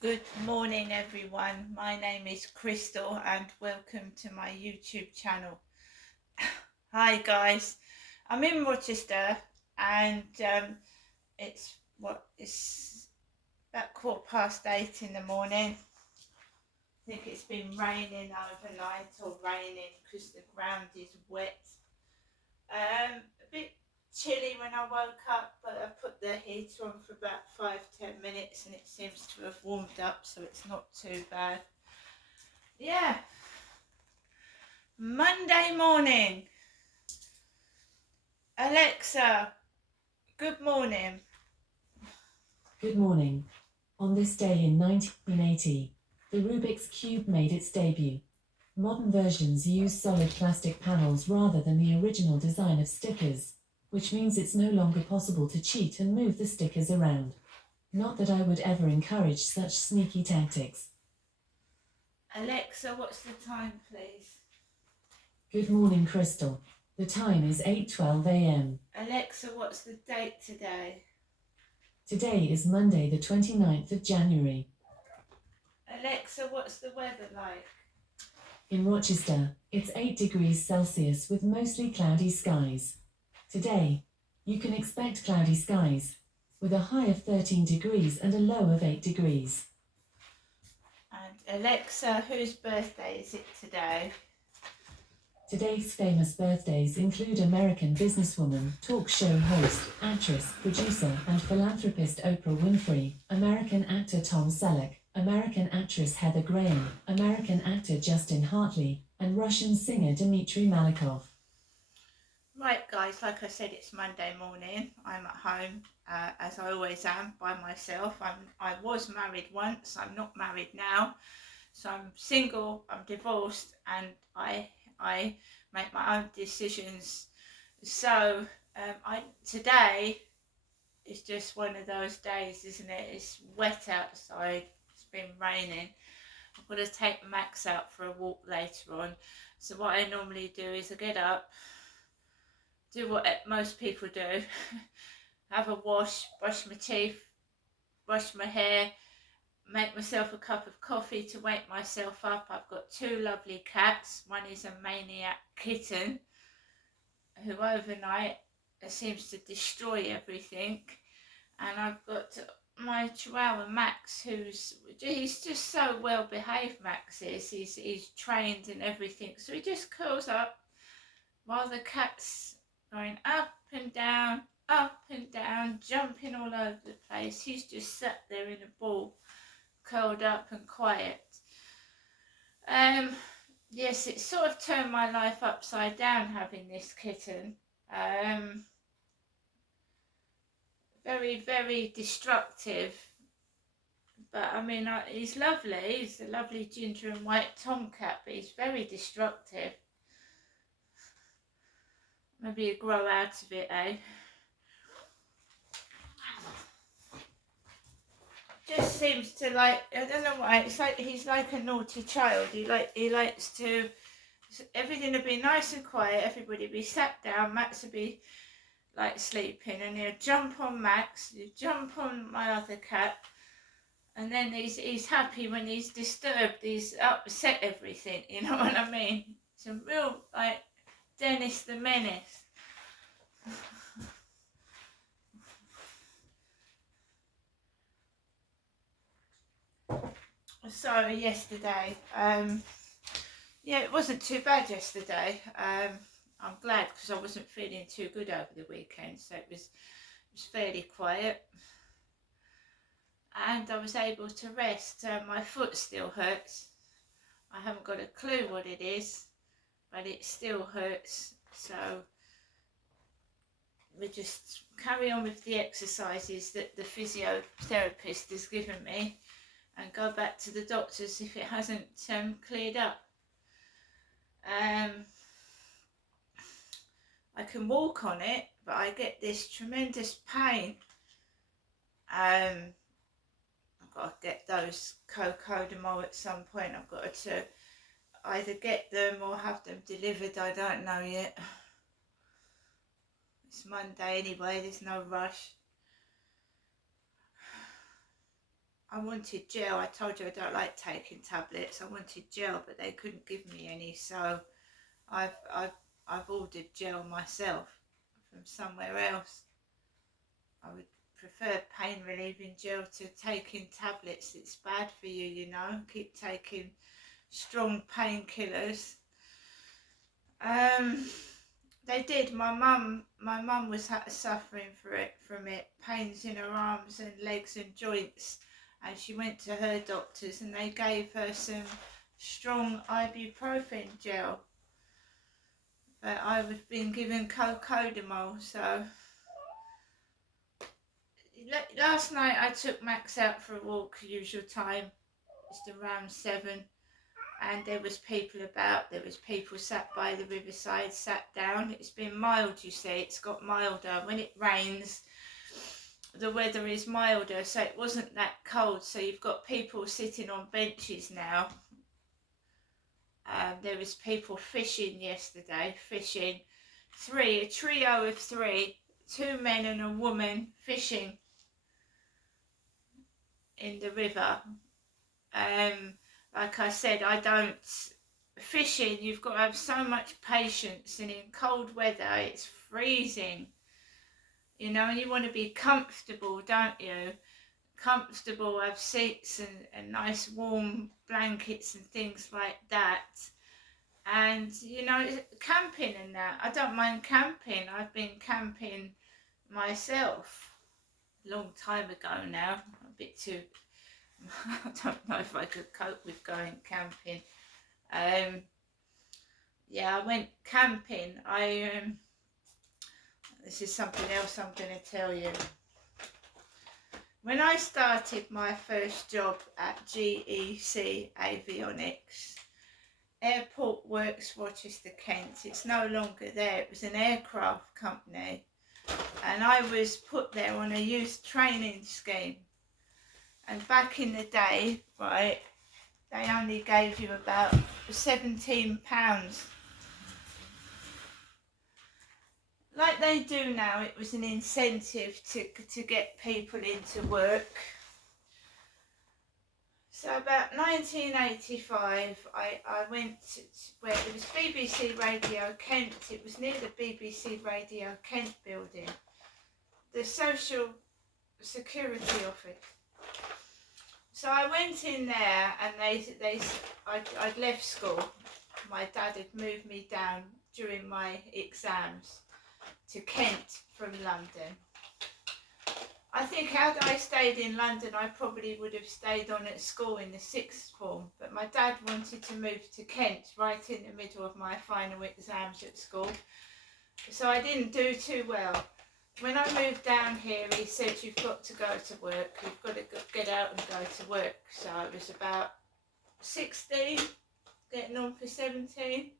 Good morning, everyone. My name is Crystal, and welcome to my YouTube channel. Hi, guys. I'm in Rochester, and it's about 8:15 in the morning. I think it's been raining overnight, or raining because the ground is wet. A bit chilly when I woke up, but I put the heater on for about 5-10 minutes and it seems to have warmed up, so it's not too bad. Yeah, Monday morning. Alexa, good morning. Good morning. On this day in 1980, the Rubik's Cube made its debut. Modern versions use solid plastic panels rather than the original design of stickers, which means it's no longer possible to cheat and move the stickers around. Not that I would ever encourage such sneaky tactics. Alexa, what's the time, please? Good morning, Crystal. The time is 8:12 a.m. Alexa, what's the date today? Today is Monday, the 29th of January. Alexa, what's the weather like? In Rochester, it's 8 degrees Celsius with mostly cloudy skies. Today, you can expect cloudy skies, with a high of 13 degrees and a low of 8 degrees. And Alexa, whose birthday is it today? Today's famous birthdays include American businesswoman, talk show host, actress, producer, and philanthropist Oprah Winfrey, American actor Tom Selleck, American actress Heather Graham, American actor Justin Hartley, and Russian singer Dmitry Malakov. Right, guys, like I said, it's Monday morning. I'm at home, as I always am, by myself. I was married once. I'm not married now. So I'm single, I'm divorced, and I make my own decisions. So today is just one of those days, isn't it? It's wet outside. It's been raining. I'm going to take Max out for a walk later on. So what I normally do is I get up, do what most people do, have a wash, brush my teeth, brush my hair, make myself a cup of coffee to wake myself up. I've got two lovely cats. One is a maniac kitten who overnight seems to destroy everything, and I've got my Chihuahua Max, he's just so well behaved. Max is. He's trained and everything, so he just curls up while the cat's going up and down, jumping all over the place. He's just sat there in a ball, curled up and quiet. Yes, it sort of turned my life upside down having this kitten. Very, very destructive. But I mean, he's lovely. He's a lovely ginger and white tomcat, but he's very destructive. Maybe you grow out of it, eh? Just seems to like, I don't know why, it's like he's like a naughty child. He likes to, everything would be nice and quiet, everybody would be sat down, Max would be like sleeping, and he'll jump on Max, he'll jump on my other cat, and then he's happy when he's disturbed, he's upset everything, you know what I mean? It's a real, like, Dennis the Menace. So yesterday, yeah, it wasn't too bad yesterday. I'm glad, because I wasn't feeling too good over the weekend, so it was fairly quiet, and I was able to rest. My foot still hurts. I haven't got a clue what it is, but it still hurts. So we just carry on with the exercises that the physiotherapist has given me, and go back to the doctors if it hasn't cleared up. I can walk on it, but I get this tremendous pain. I've got to get those Cocodamol at some point. I've got to either get them or have them delivered. I don't know yet. It's Monday anyway, there's no rush. I wanted gel. I told you I don't like taking tablets. I wanted gel, but they couldn't give me any, so I've ordered gel myself from somewhere else. I would prefer pain relieving gel to taking tablets. It's bad for you, you know. Keep taking strong painkillers. They did. My mum was suffering from it, pains in her arms and legs and joints, and she went to her doctors and they gave her some strong ibuprofen gel. But I was being given Cocodamol, so last night I took Max out for a walk, usual time, just around 7. And there was people about, there was people sat by the riverside, sat down. It's been mild, you see, it's got milder. When it rains, the weather is milder, so it wasn't that cold. So you've got people sitting on benches now. There was people fishing yesterday, fishing. A trio of 3, 2 men and a woman fishing in the river. Like I said, fishing, you've got to have so much patience, and in cold weather it's freezing, you know, and you want to be comfortable, don't you? Comfortable, have seats and nice warm blankets and things like that. And, you know, camping and that, I don't mind camping. I've been camping myself a long time ago now, a bit too... I don't know if I could cope with going camping. Yeah, I went camping. This is something else I'm going to tell you. When I started my first job at GEC Avionics, Airport Works Rochester, Kent, it's no longer there. It was an aircraft company, and I was put there on a youth training scheme. And back in the day, right, they only gave you about £17. Like they do now, it was an incentive to get people into work. So about 1985, I went to where it was BBC Radio Kent. It was near the BBC Radio Kent building, the Social Security Office. So I went in there, and I'd left school. My dad had moved me down during my exams to Kent from London. I think had I stayed in London, I probably would have stayed on at school in the 6th form. But my dad wanted to move to Kent right in the middle of my final exams at school. So I didn't do too well. When I moved down here, he said, you've got to go to work. You've got to get out and go to work. So I was about 16, getting on for 17.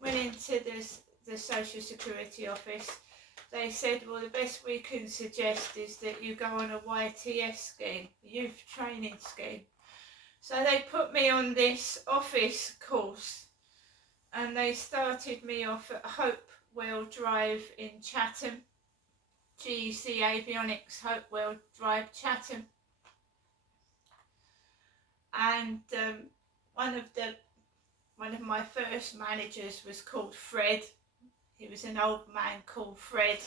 Went into the Social Security office. They said, well, the best we can suggest is that you go on a YTS scheme, youth training scheme. So they put me on this office course, and they started me off at Hopewell Drive in Chatham, GEC Avionics, Hopewell Drive, Chatham. And one of my first managers was called Fred. He was an old man called Fred,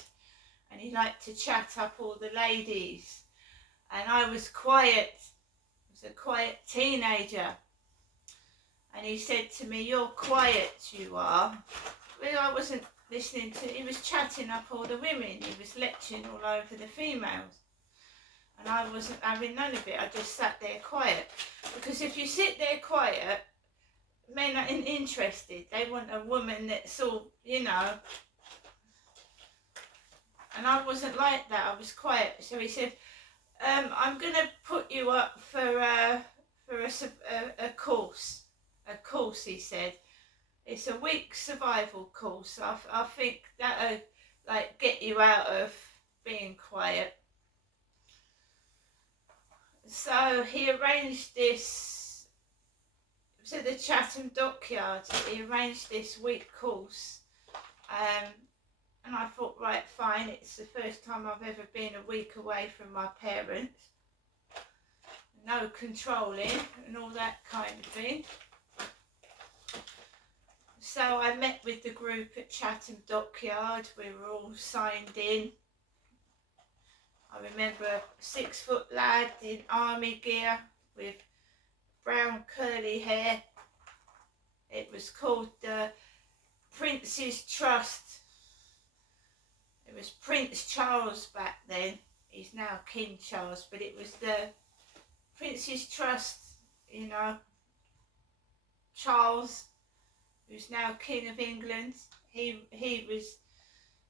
and he liked to chat up all the ladies. And I was quiet. I was a quiet teenager. And he said to me, you're quiet, you are. Well, I wasn't listening to, he was chatting up all the women. He was lecturing all over the females. And I wasn't having none of it. I just sat there quiet. Because if you sit there quiet, men are interested. They want a woman that's all, you know. And I wasn't like that. I was quiet. So he said, I'm going to put you up for a course. A course, he said. It's a week survival course. I think that'll like get you out of being quiet. So he arranged this, to the Chatham Dockyard. He arranged this week course. And I thought, right, fine, it's the first time I've ever been a week away from my parents. no controlling and all that kind of thing. So I met with the group at Chatham Dockyard. We were all signed in. I remember a 6-foot lad in army gear with brown curly hair. It was called the Prince's Trust. It was Prince Charles back then. He's now King Charles, but it was the Prince's Trust, you know, Charles, who's now King of England. He was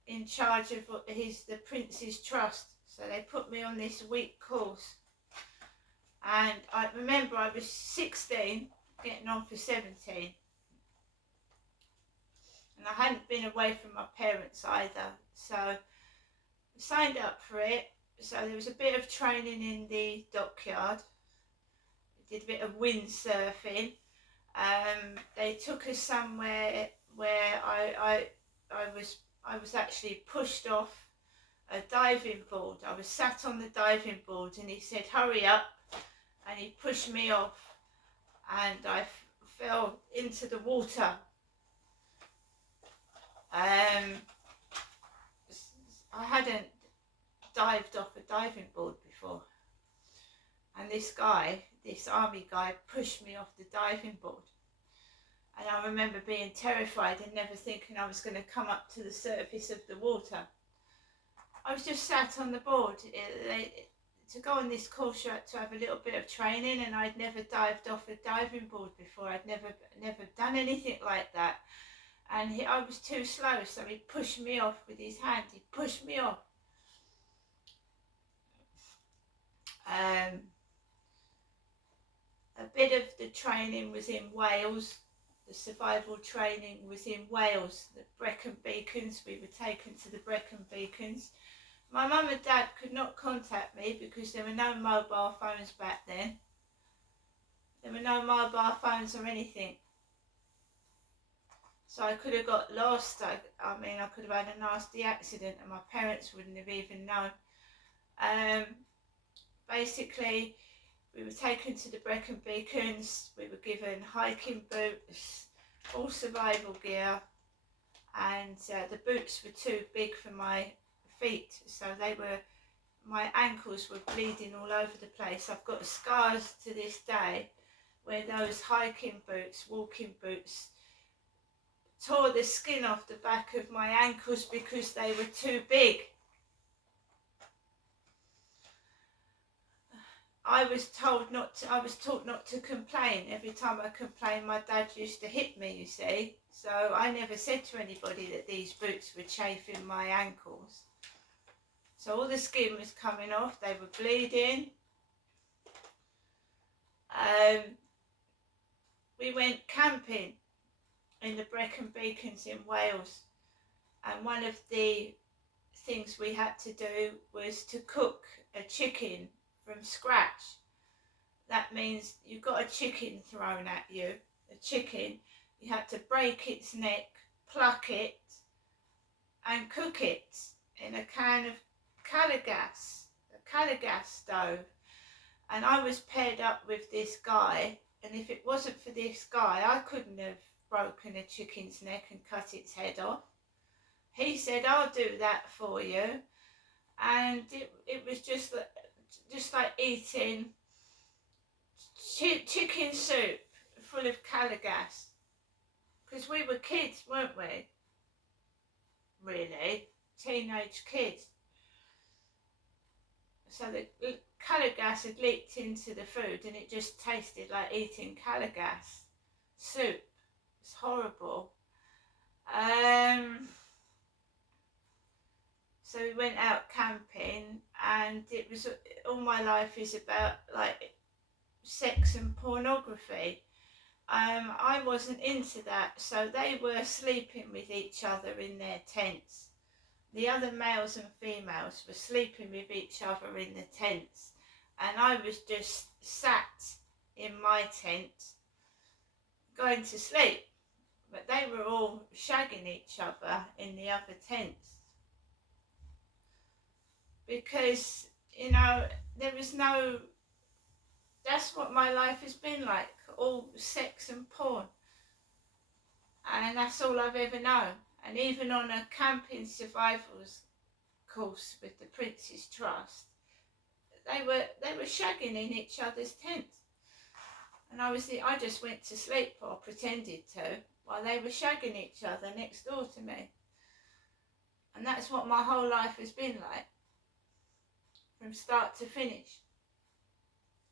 in charge of the Prince's Trust. So they put me on this week course. And I remember I was 16, getting on for 17. And I hadn't been away from my parents either. So I signed up for it. So there was a bit of training in the dockyard. I did a bit of windsurfing. They took us somewhere where I was actually pushed off a diving board. I was sat on the diving board and he said, hurry up, and he pushed me off and I fell into the water. I hadn't dived off a diving board before, and this army guy pushed me off the diving board, and I remember being terrified and never thinking I was going to come up to the surface of the water. I was just sat on the board. To go on this course you had to have a little bit of training, and I'd never dived off a diving board before. I'd never done anything like that, and I was too slow, so he pushed me off with his hand. He pushed me off. A bit of the training was in Wales. The survival training was in Wales. The Brecon Beacons, we were taken to the Brecon Beacons. My mum and dad could not contact me because there were no mobile phones back then. There were no mobile phones or anything. So I could have got lost. I could have had a nasty accident and my parents wouldn't have even known. Basically, we were taken to the Brecon Beacons. We were given hiking boots, all survival gear, and the boots were too big for my feet, so my ankles were bleeding all over the place. I've got scars to this day where those hiking boots, walking boots, tore the skin off the back of my ankles because they were too big. I was taught not to complain. Every time I complained, my dad used to hit me, you see. So I never said to anybody that these boots were chafing my ankles. So all the skin was coming off, they were bleeding. We went camping in the Brecon Beacons in Wales, and one of the things we had to do was to cook a chicken from scratch. That means you got a chicken thrown at you, you had to break its neck, pluck it and cook it in a can of Caligas, a Caligas stove. And I was paired up with this guy, and if it wasn't for this guy, I couldn't have broken a chicken's neck and cut its head off. He said, I'll do that for you. And it was just like eating chicken soup full of Caligas. Because we were kids, weren't we? Really, teenage kids. So the Caligas had leaked into the food and it just tasted like eating Caligas soup. It's horrible. So we went out camping, and it was, all my life is about like sex and pornography. I wasn't into that, so they were sleeping with each other in their tents. The other males and females were sleeping with each other in the tents, and I was just sat in my tent going to sleep, but they were all shagging each other in the other tents. Because, you know, there was no that's what my life has been like, all sex and porn. And that's all I've ever known. And even on a camping survivals course with the Prince's Trust, they were shagging in each other's tents. And I just went to sleep, or pretended to, while they were shagging each other next door to me. And that's what my whole life has been like, from start to finish.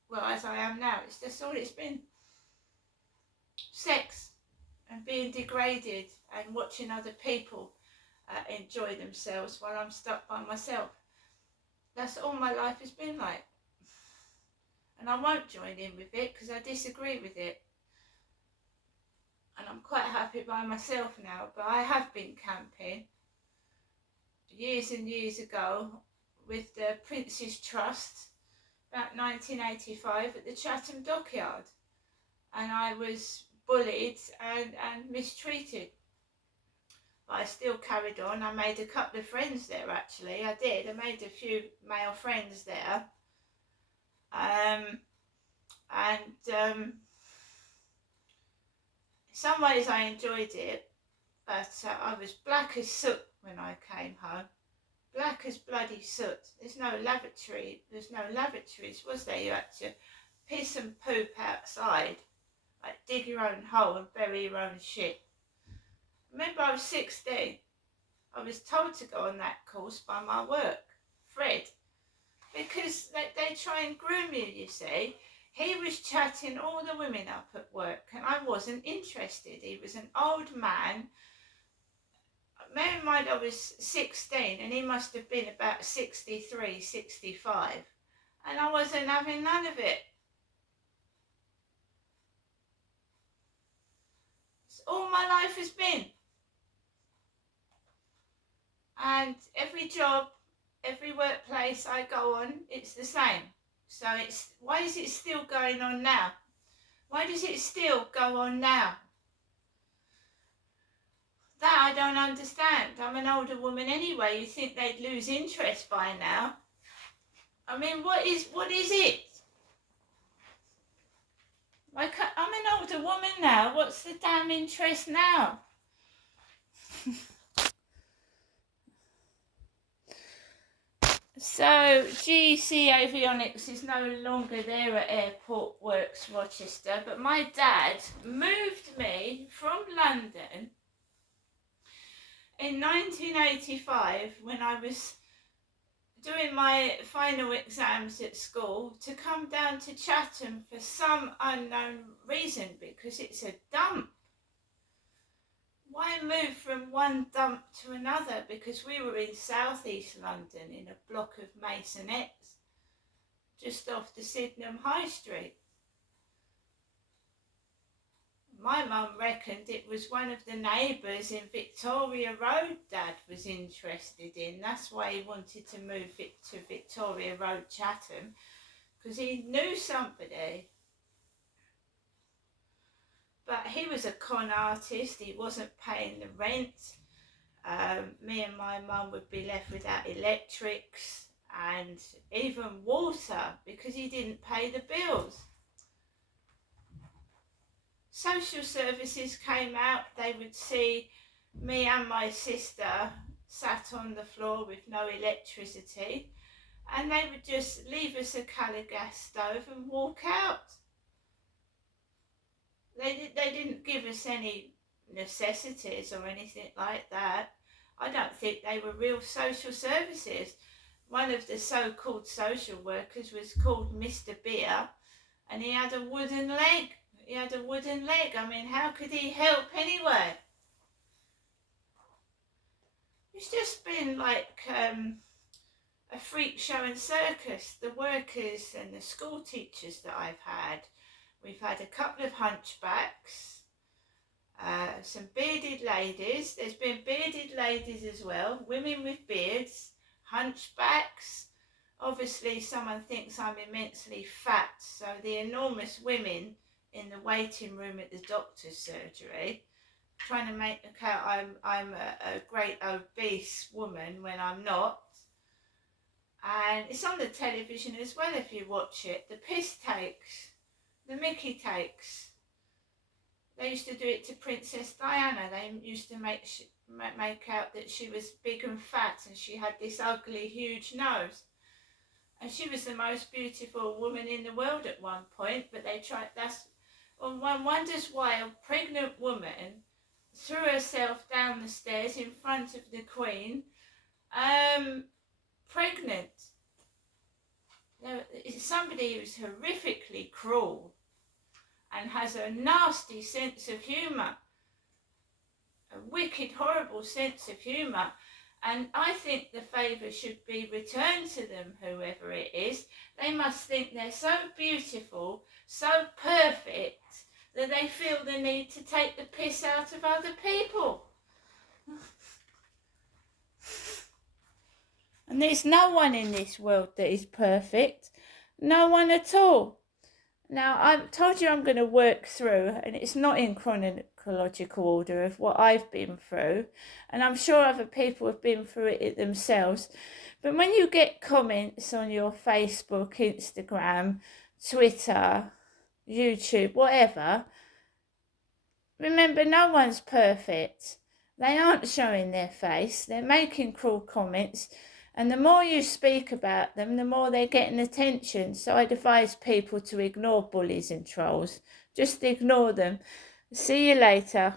Well, as I am now, it's just all it's been. Sex and being degraded and watching other people enjoy themselves while I'm stuck by myself. That's all my life has been like. And I won't join in with it because I disagree with it. And I'm quite happy by myself now, but I have been camping years and years ago with the Prince's Trust, about 1985, at the Chatham Dockyard. And I was bullied and mistreated. But I still carried on. I made a couple of friends there, actually. I did. I made a few male friends there. In some ways I enjoyed it, but I was black as soot when I came home. Black as bloody soot. There's no lavatories, was there? You had to piss and poop outside, like dig your own hole and bury your own shit. Remember, I was 16. I was told to go on that course by my work, Fred, because they try and groom you see. He was chatting all the women up at work and I wasn't interested. He was an old man. Bear in mind I was 16 and he must have been about 63, 65. And I wasn't having none of it. It's all my life has been. And every job, every workplace I go on, it's the same. So why is it still going on now? Why does it still go on now? That I don't understand. I'm an older woman anyway. You think they'd lose interest by now? I mean, what is it? I'm an older woman now. What's the damn interest now? So GC Avionics is no longer there at Airport Works Rochester, but my dad moved me from London in 1985 when I was doing my final exams at school to come down to Chatham for some unknown reason, because it's a dump. Why move from one dump to another? Because we were in southeast London in a block of maisonettes just off the Sydenham High Street. My mum reckoned it was one of the neighbours in Victoria Road Dad was interested in. That's why he wanted to move it to Victoria Road, Chatham, because he knew somebody. But he was a con artist. He wasn't paying the rent. Me and my mum would be left without electrics and even water because he didn't pay the bills. Social services came out. They would see me and my sister sat on the floor with no electricity, and they would just leave us a Cali gas stove and walk out. They didn't give us any necessities or anything like that. I don't think they were real social services. One of the so-called social workers was called Mr. Beer, and he had a wooden leg. I mean, how could he help anyway? It's just been like a freak show and circus. The workers and the school teachers that I've had. We've had a couple of hunchbacks, some bearded ladies. There's been bearded ladies as well, women with beards, hunchbacks. Obviously someone thinks I'm immensely fat, so the enormous women in the waiting room at the doctor's surgery, trying to make account I'm a great obese woman when I'm not. And it's on the television as well if you watch it. The piss takes. the Mickey takes. They used to do it to Princess Diana. They used to make out that she was big and fat and she had this ugly, huge nose. And she was the most beautiful woman in the world at one point, but they tried, well, one wonders why a pregnant woman threw herself down the stairs in front of the Queen, pregnant. Somebody who's horrifically cruel and has a nasty sense of humour, a wicked, horrible sense of humour. And I think the favour should be returned to them, whoever it is. They must think they're so beautiful, so perfect, that they feel the need to take the piss out of other people. And there's no one in this world that is perfect. No one at all. Now, I've told you I'm going to work through, and it's not in chronological order of what I've been through, and I'm sure other people have been through it themselves. But when you get comments on your Facebook, Instagram, Twitter, YouTube, whatever, remember, no one's perfect. They aren't showing their face. They're making cruel comments. And the more you speak about them, the more they're getting attention. So I'd advise people to ignore bullies and trolls. Just ignore them. See you later.